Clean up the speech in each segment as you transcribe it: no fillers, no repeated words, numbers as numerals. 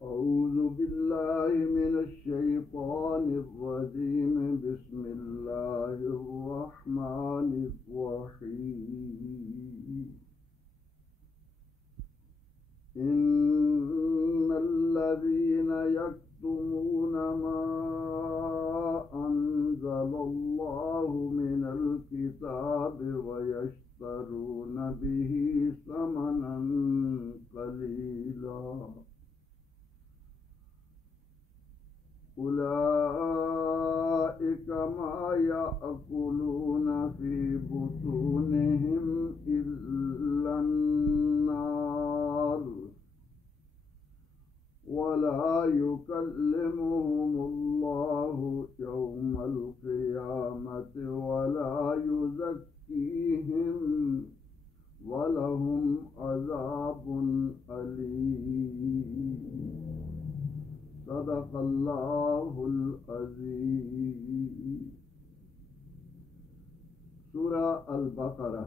أعوذ بالله من الشيطان الرجيم بسم الله الرحمن الرحيم إن الذين يكتمون ما أنزل الله من الكتاب ويشترون به ثمنا قليلا أولئك ما يأكلون في بطونهم إلا النار ولا يكلمهم الله يوم القيامة ولا يزكيهم ولهم عذاب أليم صدق اللہ العظیم۔ سورہ البقرہ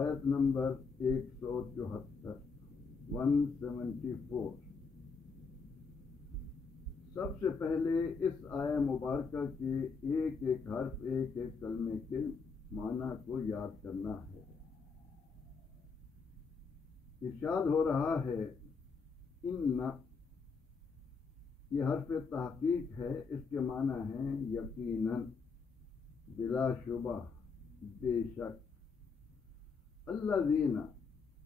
آیت نمبر 174 174۔ سب سے پہلے اس آیہ مبارکہ کے ایک ایک حرف ایک ایک کلمے کے معنی کو یاد کرنا ہے۔ ارشاد ہو رہا ہے ان، یہ حرف تحقیق ہے، اس کے معنی ہیں یقیناً، بلا شبہ، بے شک۔ الذین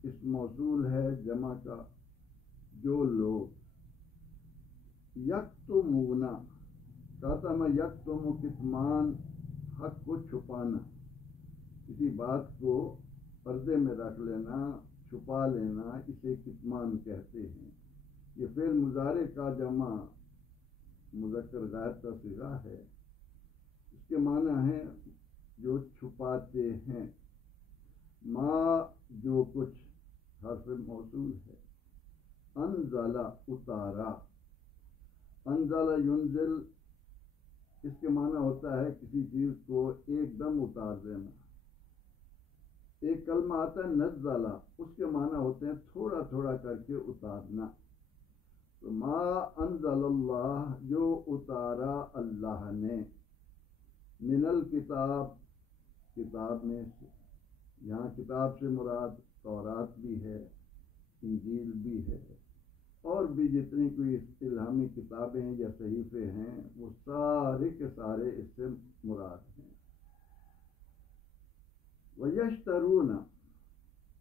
اس موصول ہے جمع کا، جو لوگ، یکتمون، کتم یکتم کتمان، حق کو چھپانا، کسی بات کو پردے میں رکھ لینا، چھپا لینا، اسے کتمان کہتے ہیں۔ یہ فعل مضارع کا جمع مذکر غائب کا صیغہ ہے۔ اس کے معنی ہے جو چھپاتے ہیں۔ ما جو کچھ، حرف موصول ہے۔ انزل اتارا، انزل ینزل، اس کے معنی ہوتا ہے کسی چیز کو ایک دم اتار دینا۔ ایک کلمہ آتا ہے نزلہ، اس کے معنی ہوتے ہیں تھوڑا تھوڑا کر کے اتارنا۔ تو ما انزل اللہ، جو اتارا اللہ نے، من الکتاب، کتاب میں سے، یہاں کتاب سے مراد تورات بھی ہے، انجیل بھی ہے، اور بھی جتنی کوئی الہامی کتابیں یا صحیفے ہیں وہ سارے کے سارے اس سے مراد ہیں۔ وَيَشْتَرُونَ،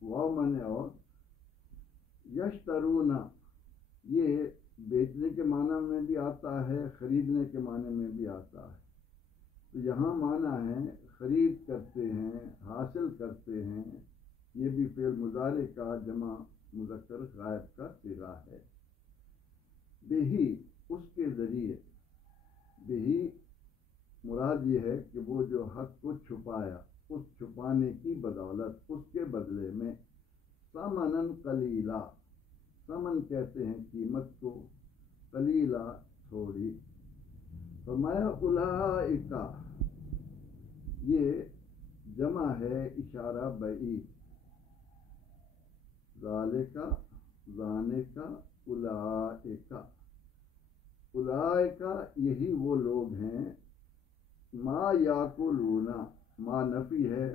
واو معنی اور، یشترون یہ بیچنے کے معنی میں بھی آتا ہے، خریدنے کے معنی میں بھی آتا ہے۔ تو یہاں معنی ہے خرید کرتے ہیں، حاصل کرتے ہیں۔ یہ بھی فعل مضارع کا جمع مذکر غائب کا صیغہ ہے۔ بہی، اس کے ذریعے، بہی مراد یہ ہے کہ وہ جو حق کو چھپایا، اس چھپانے کی بدولت، اس کے بدلے میں، ثمناً قلیلا، ثمن کہتے ہیں قیمت کو، قلیلا تھوڑی۔ فرمایا اولئک، یہ جمع ہے اشارہ بعید، ذالک، ذانک، اولئک، اولئک یہی وہ لوگ ہیں، ما یاکلون، ما نفی ہے،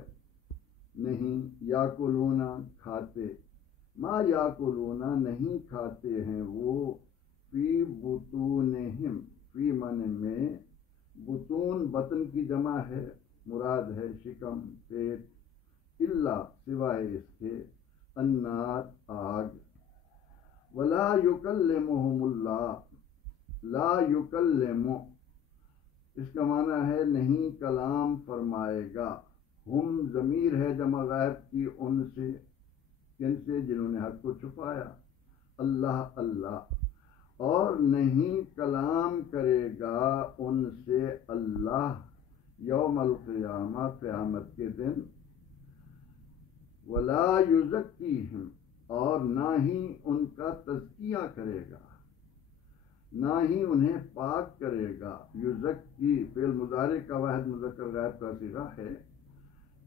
نہیں، یاکلون کھاتے، ما یاکلون نہیں کھاتے ہیں وہ، فی بطونہم، فی معنی میں، بطون بطن کی جمع ہے، مراد ہے شکم، پیٹ، الا سوائے اس کے، النار آگ، ولا یکلمہم اللہ، لا یکلم، اس کا معنی ہے نہیں کلام فرمائے گا، ہم ضمیر ہے جمع غائب کی، ان سے، کن سے، جنہوں نے حق کو چھپایا، اللہ اللہ، اور نہیں کلام کرے گا ان سے اللہ یوم القیامہ، قیامت کے دن، ولا یزکیہم، اور نہ ہی ان کا تزکیہ کرے گا، نہ ہی انہیں پاک کرے گا۔ یزکی فعل مضارع کا واحد مذکر غائب کا صیغہ ہے۔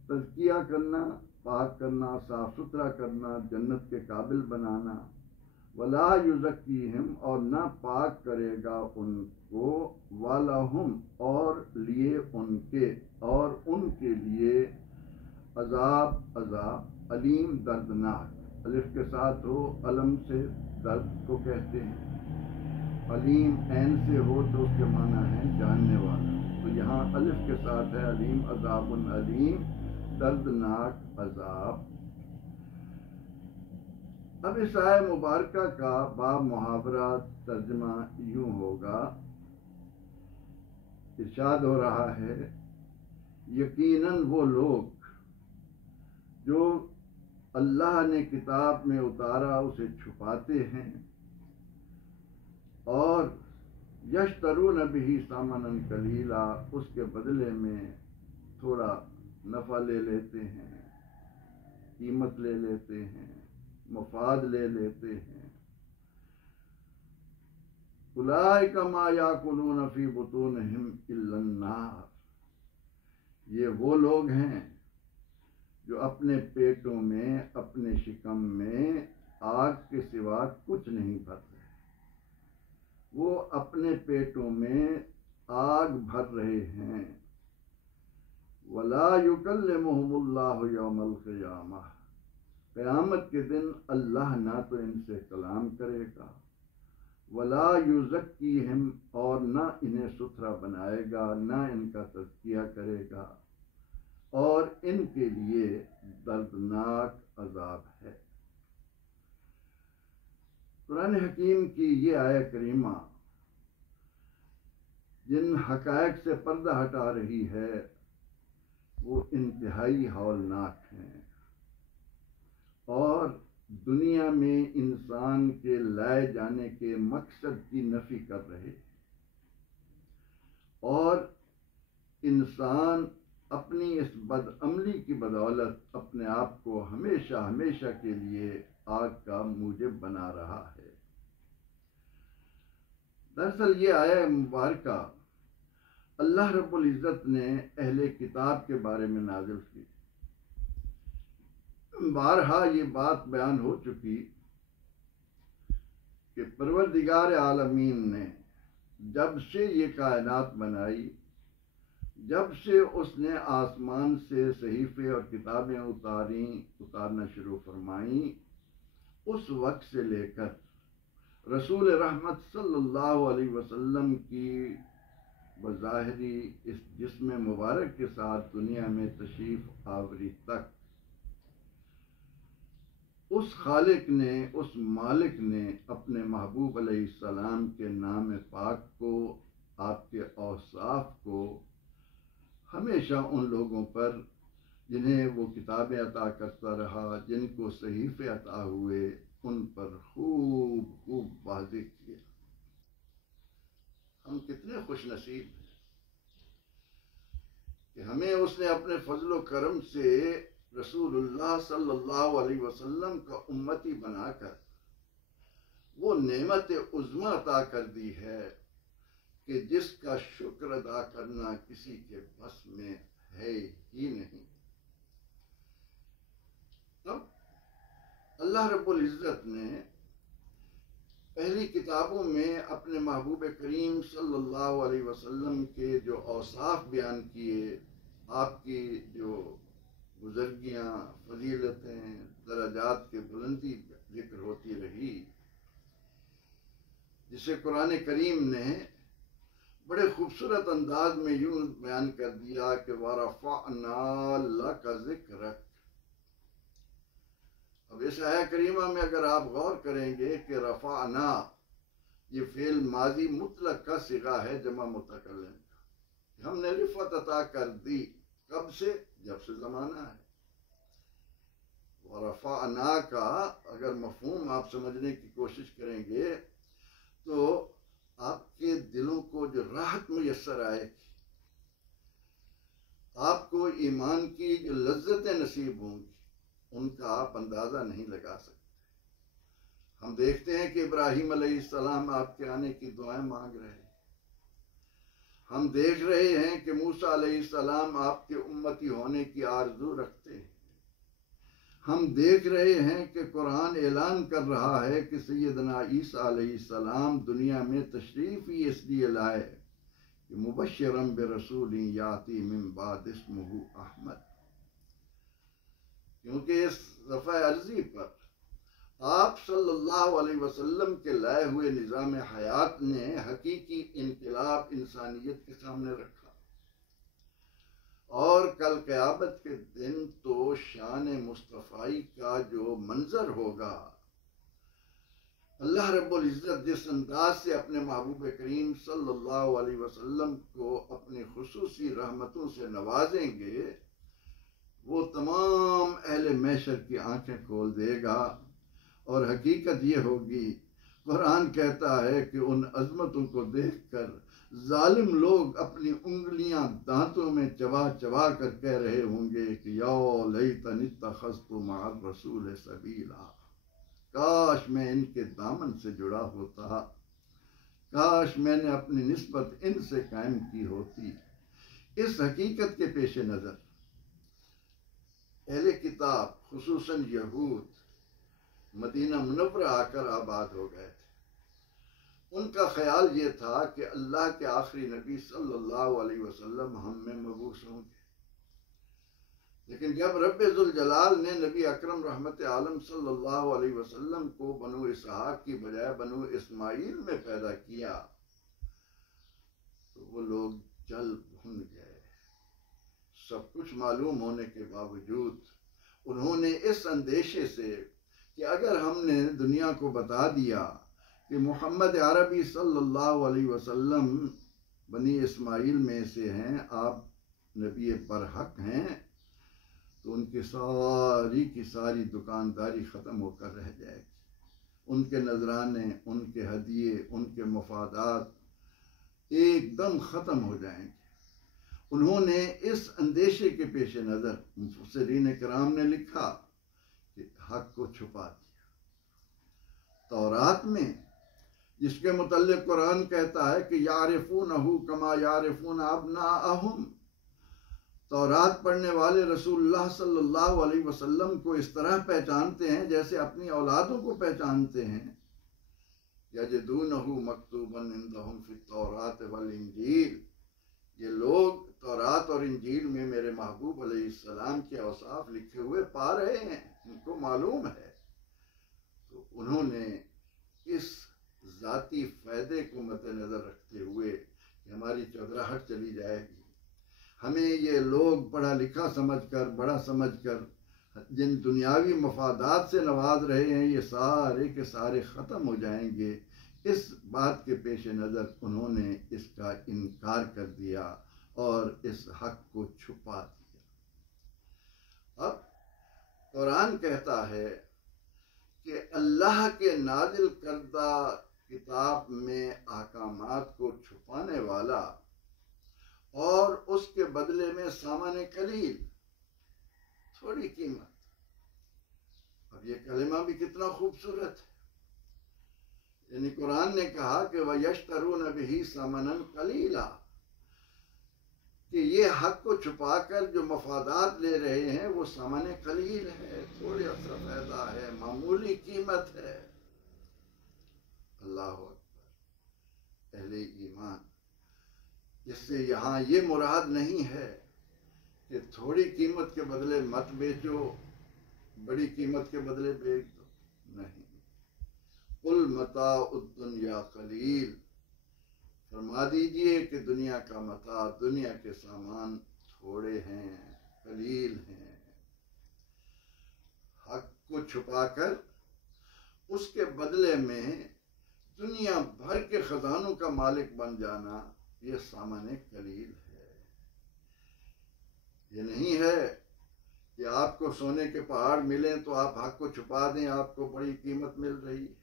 تزکیہ کرنا، پاک کرنا، صاف ستھرا کرنا، جنت کے قابل بنانا، ولا یزکیہم اور نہ پاک کرے گا ان کو، ولہم اور لیے ان کے، اور ان کے لیے عذاب علیم دردناک، الف کے ساتھ ہو، علم سے درد کو کہتے ہیں، علیم عین سے ہو تو اس کے معنی ہے جاننے والا، تو یہاں الف کے ساتھ ہے علیم، عذاب علیم دردناک عذاب۔ اب اس آیہ مبارکہ کا باب محاورہ ترجمہ یوں ہوگا، ارشاد ہو رہا ہے یقیناً وہ لوگ جو اللہ نے کتاب میں اتارا اسے چھپاتے ہیں، اور یشترون بہ ثمنا قلیلا، اس کے بدلے میں تھوڑا نفع لے لیتے ہیں، قیمت لے لیتے ہیں، مفاد لے لیتے ہیں۔ اولئک ما یاکلون فی بطونہم الا النار، یہ وہ لوگ ہیں جو اپنے پیٹوں میں، اپنے شکم میں آگ کے سوا کچھ نہیں بھر رہے، وہ اپنے پیٹوں میں آگ بھر رہے ہیں۔ ولا یکلمہم اللہ یوم القیامہ، قیامت کے دن اللہ نہ تو ان سے کلام کرے گا، ولا یزکیہم اور نہ انہیں ستھرا بنائے گا، نہ ان کا تزکیہ کرے گا، اور ان کے لیے دردناک عذاب ہے۔ قرآن حکیم کی یہ آیہ کریمہ جن حقائق سے پردہ ہٹا رہی ہے وہ انتہائی ہولناک ہیں، اور دنیا میں انسان کے لائے جانے کے مقصد کی نفی کر رہے ہیں، اور انسان اپنی اس بدعملی کی بدولت اپنے آپ کو ہمیشہ ہمیشہ کے لیے آگ کا موجب بنا رہا ہے۔ دراصل یہ آیہ مبارکہ اللہ رب العزت نے اہل کتاب کے بارے میں نازل کی۔ بارہا یہ بات بیان ہو چکی کہ پروردگار عالمین نے جب سے یہ کائنات بنائی، جب سے اس نے آسمان سے صحیفے اور کتابیں اتارنا شروع فرمائیں، اس وقت سے لے کر رسول رحمت صلی اللہ علیہ وسلم کی بظاہری اس جسم مبارک کے ساتھ دنیا میں تشریف آوری تک، اس خالق نے، اس مالک نے اپنے محبوب علیہ السلام کے نام پاک کو، آپ کے اوصاف کو ہمیشہ ان لوگوں پر جنہیں وہ کتابیں عطا کرتا رہا، جن کو صحیفے عطا ہوئے، ان پر خوب خوب واضح کیا۔ ہم کتنے خوش نصیب ہیں کہ ہمیں اس نے اپنے فضل و کرم سے رسول اللہ صلی اللہ علیہ وسلم کا امتی بنا کر وہ نعمت عظمی عطا کر دی ہے کہ جس کا شکر ادا کرنا کسی کے بس میں ہے ہی نہیں۔ اب اللہ رب العزت نے پہلی کتابوں میں اپنے محبوب کریم صلی اللہ علیہ وسلم کے جو اوصاف بیان کیے، آپ کی جو بزرگیاں، فضیلتیں، درجات کی بلندی ذکر ہوتی رہی، جسے قرآن کریم نے بڑے خوبصورت انداز میں یوں بیان کر دیا کہ وَرَفَعْنَا لَكَ ذِكْرَكَ۔ اب اس آیہ کریمہ میں اگر آپ غور کریں گے کہ رفعنا یہ فعل ماضی مطلق کا صیغہ ہے جمع متکلم کا، ہم نے رفعت عطا کر دی، کب سے؟ جب سے زمانہ ہے۔ ورفعنا کا اگر مفہوم آپ سمجھنے کی کوشش کریں گے تو آپ کے دلوں کو جو راحت میسر آئے گی، آپ کو ایمان کی جو لذتیں نصیب ہوں گی، ان کا آپ اندازہ نہیں لگا سکتے۔ ہم دیکھتے ہیں کہ ابراہیم علیہ السلام آپ کے آنے کی دعائیں مانگ رہے ہیں، ہم دیکھ رہے ہیں کہ موسیٰ علیہ السلام آپ کے امتی ہونے کی آرزو رکھتے ہیں، ہم دیکھ رہے ہیں کہ قرآن اعلان کر رہا ہے کہ سیدنا عیسیٰ علیہ السلام دنیا میں تشریف ہی اس لیے لائے کہ مبشرم برسول یاتی من بعد اسمہ احمد، کیونکہ اس صفحہ عرضی پر آپ صلی اللہ علیہ وسلم کے لائے ہوئے نظام حیات نے حقیقی انقلاب انسانیت کے سامنے رکھا، اور کل قیامت کے دن تو شان مصطفی کا جو منظر ہوگا، اللہ رب العزت جس انداز سے اپنے محبوب کریم صلی اللہ علیہ وسلم کو اپنی خصوصی رحمتوں سے نوازیں گے، وہ تمام اہل محشر کی آنکھیں کھول دے گا۔ اور حقیقت یہ ہوگی، قرآن کہتا ہے کہ ان عظمتوں کو دیکھ کر ظالم لوگ اپنی انگلیاں دانتوں میں چبا چبا کر کہہ رہے ہوں گے کہ یا لیتنی اتخذت مع الرسول سبیلا، کاش میں ان کے دامن سے جڑا ہوتا، کاش میں نے اپنی نسبت ان سے قائم کی ہوتی۔ اس حقیقت کے پیش نظر اہل کتاب خصوصاً یہود مدینہ منورہ آ کر آباد ہو گئے تھے۔ ان کا خیال یہ تھا کہ اللہ کے آخری نبی صلی اللہ علیہ وسلم ہم میں مبعوث ہوں گے، لیکن جب رب ذوالجلال نے نبی اکرم رحمت عالم صلی اللہ علیہ وسلم کو بنو اسحاق کی بجائے بنو اسماعیل میں پیدا کیا تو وہ لوگ جل بھن گئے۔ سب کچھ معلوم ہونے کے باوجود انہوں نے اس اندیشے سے کہ اگر ہم نے دنیا کو بتا دیا کہ محمد عربی صلی اللہ علیہ وسلم بنی اسماعیل میں سے ہیں، آپ نبی برحق ہیں، تو ان کی ساری کی ساری دکانداری ختم ہو کر رہ جائے گی، ان کے نذرانے، ان کے ہدیے، ان کے مفادات ایک دم ختم ہو جائیں گے۔ انہوں نے اس اندیشے کے پیش نظر مفسرین کرام نے لکھا کہ حق کو چھپا دیا۔ تورات میں جس کے متعلق قرآن کہتا ہے کہ یعرفونہ کما یعرفون ابناءہم، تورات پڑھنے والے رسول اللہ صلی اللہ علیہ وسلم کو اس طرح پہچانتے ہیں جیسے اپنی اولادوں کو پہچانتے ہیں۔ یجدونہ مکتوبا عندہم فی التوراۃ والانجیل، یہ لوگ تورات اور انجیل میں میرے محبوب علیہ السلام کے اوصاف لکھے ہوئے پا رہے ہیں، ان کو معلوم ہے۔ تو انہوں نے اس ذاتی فائدے کو مد نظر رکھتے ہوئے کہ ہماری چودراہٹ چلی جائے گی، ہمیں یہ لوگ پڑھا لکھا سمجھ کر، بڑا سمجھ کر جن دنیاوی مفادات سے نواز رہے ہیں، یہ سارے کے سارے ختم ہو جائیں گے۔ اس بات کے پیش نظر انہوں نے اس کا انکار کر دیا اور اس حق کو چھپا دیا۔ اب قرآن کہتا ہے کہ اللہ کے نازل کردہ کتاب میں احکامات کو چھپانے والا اور اس کے بدلے میں سامان قلیل، تھوڑی قیمت۔ اب یہ کلمہ بھی کتنا خوبصورت ہے، یعنی قرآن نے کہا کہ وَيَشْتَرُونَ بِهِ ثَمَنًا قَلِيلًا، کہ یہ حق کو چھپا کر جو مفادات لے رہے ہیں وہ سامان قلیل ہے، تھوڑے سا فائدہ ہے، معمولی قیمت ہے۔ اللہ اکبر۔ اہل ایمان، اس سے یہاں یہ مراد نہیں ہے کہ تھوڑی قیمت کے بدلے مت بیچو، بڑی قیمت کے بدلے بیچ دو، نہیں۔ قل متاع الدنیا قلیل، فرما دیجئے کہ دنیا کا متاع، دنیا کے سامان تھوڑے ہیں، قلیل ہیں۔ حق کو چھپا کر اس کے بدلے میں دنیا بھر کے خزانوں کا مالک بن جانا، یہ سامان قلیل ہے۔ یہ نہیں ہے کہ آپ کو سونے کے پہاڑ ملیں تو آپ حق کو چھپا دیں، آپ کو بڑی قیمت مل رہی ہے۔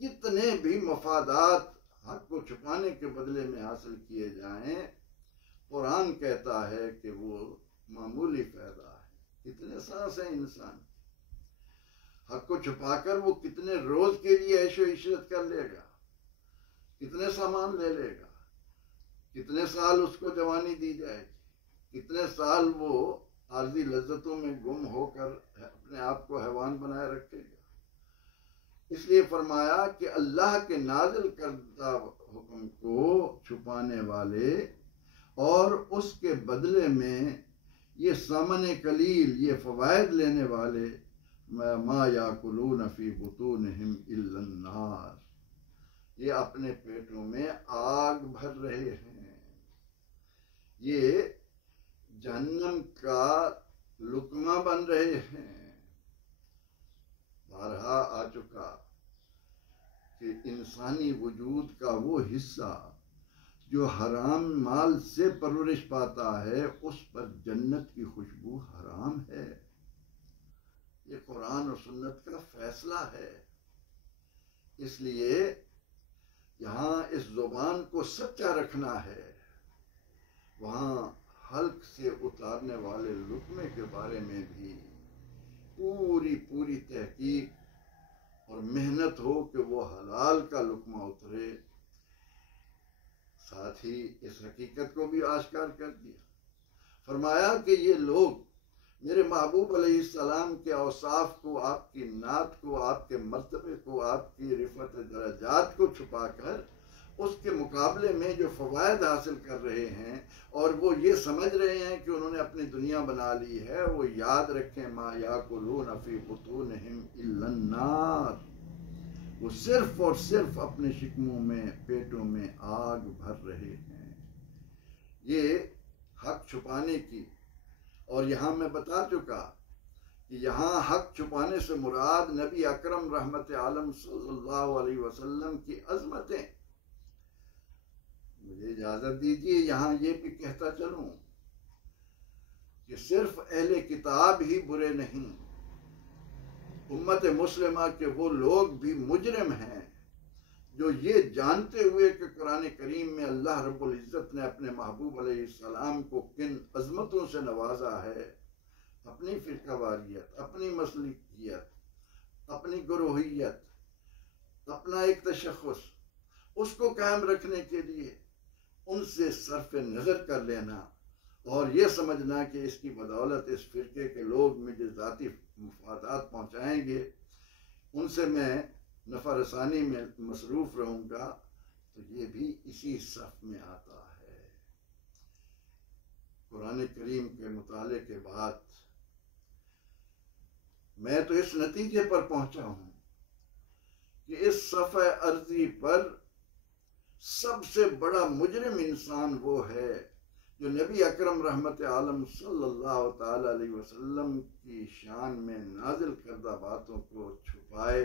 جتنے بھی مفادات حق کو چھپانے کے بدلے میں حاصل کیے جائیں، قرآن کہتا ہے کہ وہ معمولی فائدہ ہے۔ کتنے سانس ہیں انسان، حق کو چھپا کر وہ کتنے روز کے لیے عیش و عشرت کر لے گا، کتنے سامان لے لے گا، کتنے سال اس کو جوانی دی جائے گی، کتنے سال وہ عارضی لذتوں میں گم ہو کر اپنے آپ کو حیوان بنائے رکھے گا؟ اس لیے فرمایا کہ اللہ کے نازل کردہ حکم کو چھپانے والے اور اس کے بدلے میں یہ ثمن قلیل، یہ فوائد لینے والے، ما یاکلون فی بطونہم الا النار، یہ اپنے پیٹوں میں آگ بھر رہے ہیں، یہ جہنم کا لقمہ بن رہے ہیں۔ بارہا آ چکا کہ انسانی وجود کا وہ حصہ جو حرام مال سے پرورش پاتا ہے اس پر جنت کی خوشبو حرام ہے۔ یہ قرآن اور سنت کا فیصلہ ہے۔ اس لیے یہاں اس زبان کو سچا رکھنا ہے، وہاں حلق سے اتارنے والے لقمے کے بارے میں بھی پوری تحقیق اور محنت ہو کہ وہ حلال کا لقمہ اترے۔ ساتھ ہی اس حقیقت کو بھی آشکار کر دیا، فرمایا کہ یہ لوگ میرے محبوب علیہ السلام کے اوصاف کو، آپ کی نعت کو، آپ کے مرتبے کو، آپ کی رفعت درجات کو چھپا کر اس کے مقابلے میں جو فوائد حاصل کر رہے ہیں اور وہ یہ سمجھ رہے ہیں کہ انہوں نے اپنی دنیا بنا لی ہے، وہ یاد رکھیں ما یاکلون فی بطونہم الا النار، وہ صرف اور صرف اپنے شکموں میں، پیٹوں میں آگ بھر رہے ہیں۔ یہ حق چھپانے کی، اور یہاں میں بتا چکا کہ یہاں حق چھپانے سے مراد نبی اکرم رحمت عالم صلی اللہ علیہ وسلم کی عظمتیں۔ مجھے اجازت دیجیے یہاں یہ بھی کہتا چلوں کہ صرف اہل کتاب ہی برے نہیں، امت مسلمہ کے وہ لوگ بھی مجرم ہیں جو یہ جانتے ہوئے کہ قرآن کریم میں اللہ رب العزت نے اپنے محبوب علیہ السلام کو کن عظمتوں سے نوازا ہے، اپنی فرقہ واریت، اپنی مسلکیت، اپنی گروہیت، اپنا ایک تشخص، اس کو قائم رکھنے کے لیے ان سے صرف نظر کر لینا اور یہ سمجھنا کہ اس کی بدولت اس فرقے کے لوگ مجھے ذاتی مفادات پہنچائیں گے، ان سے میں نفع رسانی میں مصروف رہوں گا، تو یہ بھی اسی صف میں آتا ہے۔ قرآن کریم کے مطالعے کے بعد میں تو اس نتیجے پر پہنچا ہوں کہ اس صفحہ ارضی پر سب سے بڑا مجرم انسان وہ ہے جو نبی اکرم رحمت عالم صلی اللہ تعالی علیہ وسلم کی شان میں نازل کردہ باتوں کو چھپائے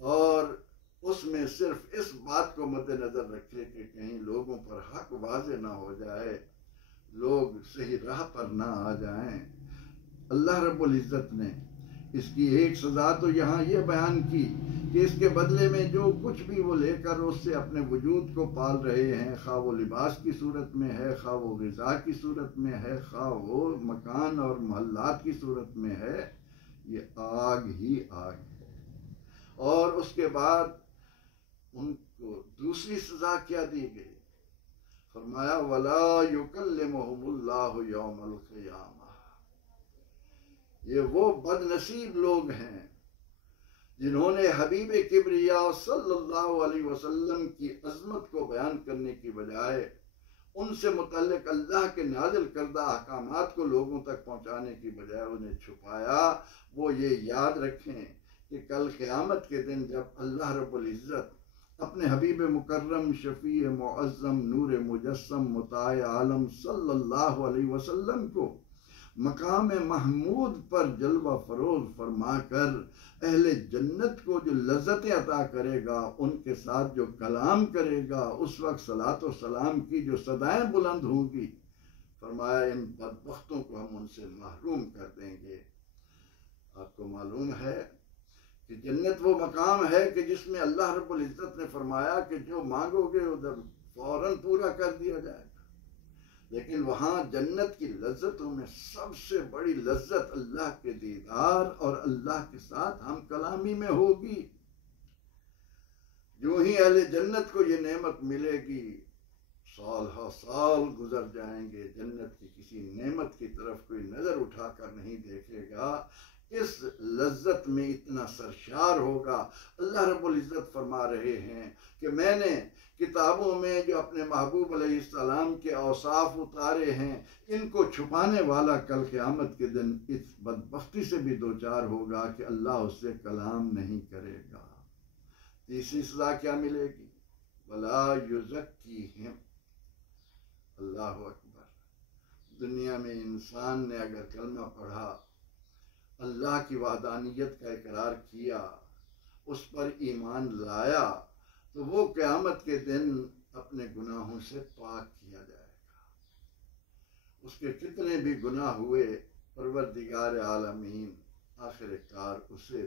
اور اس میں صرف اس بات کو مد نظر رکھے کہ کہیں لوگوں پر حق واضح نہ ہو جائے، لوگ صحیح راہ پر نہ آ جائیں۔ اللہ رب العزت نے اس کی ایک سزا تو یہاں یہ بیان کی کہ اس کے بدلے میں جو کچھ بھی وہ لے کر اس سے اپنے وجود کو پال رہے ہیں، خواہ وہ لباس کی صورت میں ہے، خواہ وہ غذا کی صورت میں ہے، خواہ وہ مکان اور محلات کی صورت میں ہے، یہ آگ ہی آگ ہے۔ اور اس کے بعد ان کو دوسری سزا کیا دی گئی؟ فرمایا وَلَا يُكَلِّمُهُمُ اللَّهُ يَوْمَ الْقِيَامَةِ، یہ وہ بد نصیب لوگ ہیں جنہوں نے حبیب کبریا صلی اللہ علیہ وسلم کی عظمت کو بیان کرنے کی بجائے ان سے متعلق اللہ کے نازل کردہ احکامات کو لوگوں تک پہنچانے کی بجائے انہیں چھپایا۔ وہ یہ یاد رکھیں کہ کل قیامت کے دن جب اللہ رب العزت اپنے حبیب مکرم، شفیع معظم، نور مجسم، مطاع عالم صلی اللہ علیہ وسلم کو مقام محمود پر جلوہ فروز فرما کر اہل جنت کو جو لذتیں عطا کرے گا، ان کے ساتھ جو کلام کرے گا، اس وقت صلاۃ و سلام کی جو صدائیں بلند ہوں گی، فرمایا ان بدبختوں کو ہم ان سے محروم کر دیں گے۔ آپ کو معلوم ہے کہ جنت وہ مقام ہے کہ جس میں اللہ رب العزت نے فرمایا کہ جو مانگو گے ادھر فوراً پورا کر دیا جائے گا، لیکن وہاں جنت کی لذتوں میں سب سے بڑی لذت اللہ کے دیدار اور اللہ کے ساتھ ہم کلامی میں ہوگی۔ جو ہی اہل جنت کو یہ نعمت ملے گی، سال ہا سال گزر جائیں گے، جنت کی کسی نعمت کی طرف کوئی نظر اٹھا کر نہیں دیکھے گا، اس لذت میں اتنا سرشار ہوگا۔ اللہ رب العزت فرما رہے ہیں کہ میں نے کتابوں میں جو اپنے محبوب علیہ السلام کے اوصاف اتارے ہیں، ان کو چھپانے والا کل قیامت کے دن اس بدبختی سے بھی دوچار ہوگا کہ اللہ اس سے کلام نہیں کرے گا۔ تیسری سزا کیا ملے گی؟ وَلَا يُزَكِّيهِمْ۔ اللہ اکبر۔ دنیا میں انسان نے اگر کلمہ پڑھا، اللہ کی وحدانیت کا اقرار کیا، اس پر ایمان لایا، تو وہ قیامت کے دن اپنے گناہوں سے پاک کیا جائے گا۔ اس کے کتنے بھی گناہ ہوئے، پروردگار عالمین آخر کار اسے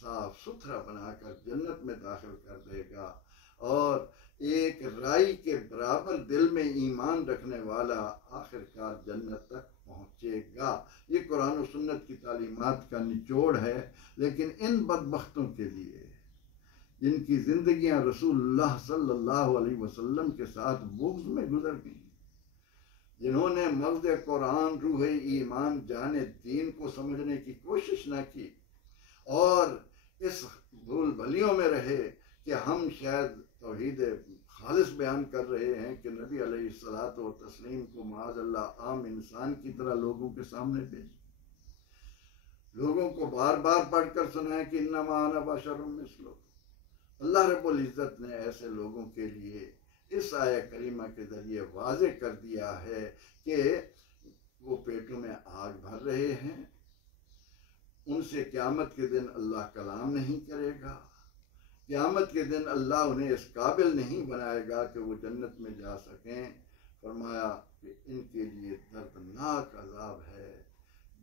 صاف ستھرا بنا کر جنت میں داخل کر دے گا، اور ایک رائی کے برابر دل میں ایمان رکھنے والا آخر کار جنت تک پہنچے گا۔ یہ قرآن و سنت کی تعلیمات کا نچوڑ ہے، لیکن ان بدبختوں کے لیے جن کی زندگیاں رسول اللہ صلی اللہ علیہ وسلم کے ساتھ بغض میں گزر گئیں، جنہوں نے مغز قرآن، روح ایمان، جان دین کو سمجھنے کی کوشش نہ کی، اور اس بھول بھلیوں میں رہے کہ ہم شاید توحید خالص بیان کر رہے ہیں کہ نبی علیہ الصلاۃ والتسلیم کو معاذ اللہ عام انسان کی طرح لوگوں کے سامنے بھیج، لوگوں کو بار بار پڑھ کر سنائے کہ انما انا بشر مثلکم۔ اللہ رب العزت نے ایسے لوگوں کے لیے اس آیہ کریمہ کے ذریعے واضح کر دیا ہے کہ وہ پیٹوں میں آگ بھر رہے ہیں، ان سے قیامت کے دن اللہ کلام نہیں کرے گا، قیامت کے دن اللہ انہیں اس قابل نہیں بنائے گا کہ وہ جنت میں جا سکیں۔ فرمایا کہ ان کے لیے دردناک عذاب ہے،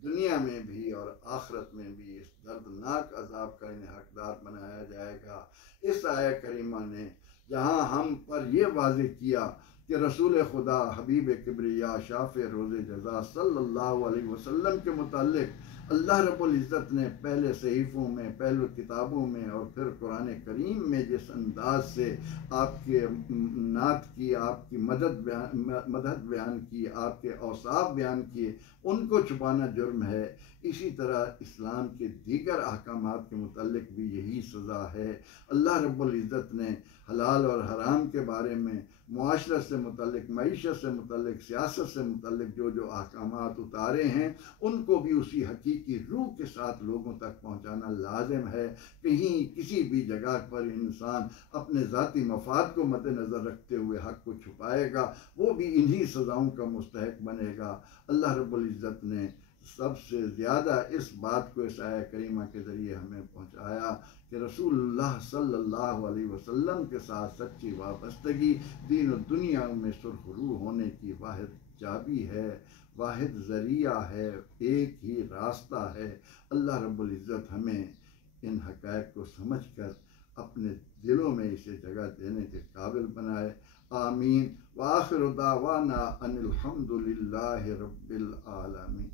دنیا میں بھی اور آخرت میں بھی اس دردناک عذاب کا انہیں حقدار بنایا جائے گا۔ اس آیہ کریمہ نے جہاں ہم پر یہ واضح کیا کہ رسول خدا حبیب کبریا شافع روز جزا صلی اللہ علیہ وسلم کے متعلق اللہ رب العزت نے پہلے صحیفوں میں، پہلے کتابوں میں، اور پھر قرآن کریم میں جس انداز سے آپ کے نعت کی، آپ کی مدد بیان کی، آپ کے اوصاف بیان کیے، ان کو چھپانا جرم ہے۔ اسی طرح اسلام کے دیگر احکامات کے متعلق بھی یہی سزا ہے۔ اللہ رب العزت نے حلال اور حرام کے بارے میں، معاشرت سے متعلق، معیشت سے متعلق، سیاست سے متعلق جو جو احکامات اتارے ہیں، ان کو بھی اسی حقیقی روح کے ساتھ لوگوں تک پہنچانا لازم ہے۔ کہیں کسی بھی جگہ پر انسان اپنے ذاتی مفاد کو مد نظر رکھتے ہوئے حق کو چھپائے گا، وہ بھی انہی سزاؤں کا مستحق بنے گا۔ اللہ رب العزت نے سب سے زیادہ اس بات کو اس آیہ کریمہ کے ذریعے ہمیں پہنچایا کہ رسول اللہ صلی اللہ علیہ وسلم کے ساتھ سچی وابستگی دین و دنیا میں سرخ روح ہونے کی واحد چابی ہے، واحد ذریعہ ہے، ایک ہی راستہ ہے۔ اللہ رب العزت ہمیں ان حقائق کو سمجھ کر اپنے دلوں میں اسے جگہ دینے کے قابل بنائے۔ آمین۔ وآخر دعوانا ان الحمد للہ رب العالمین۔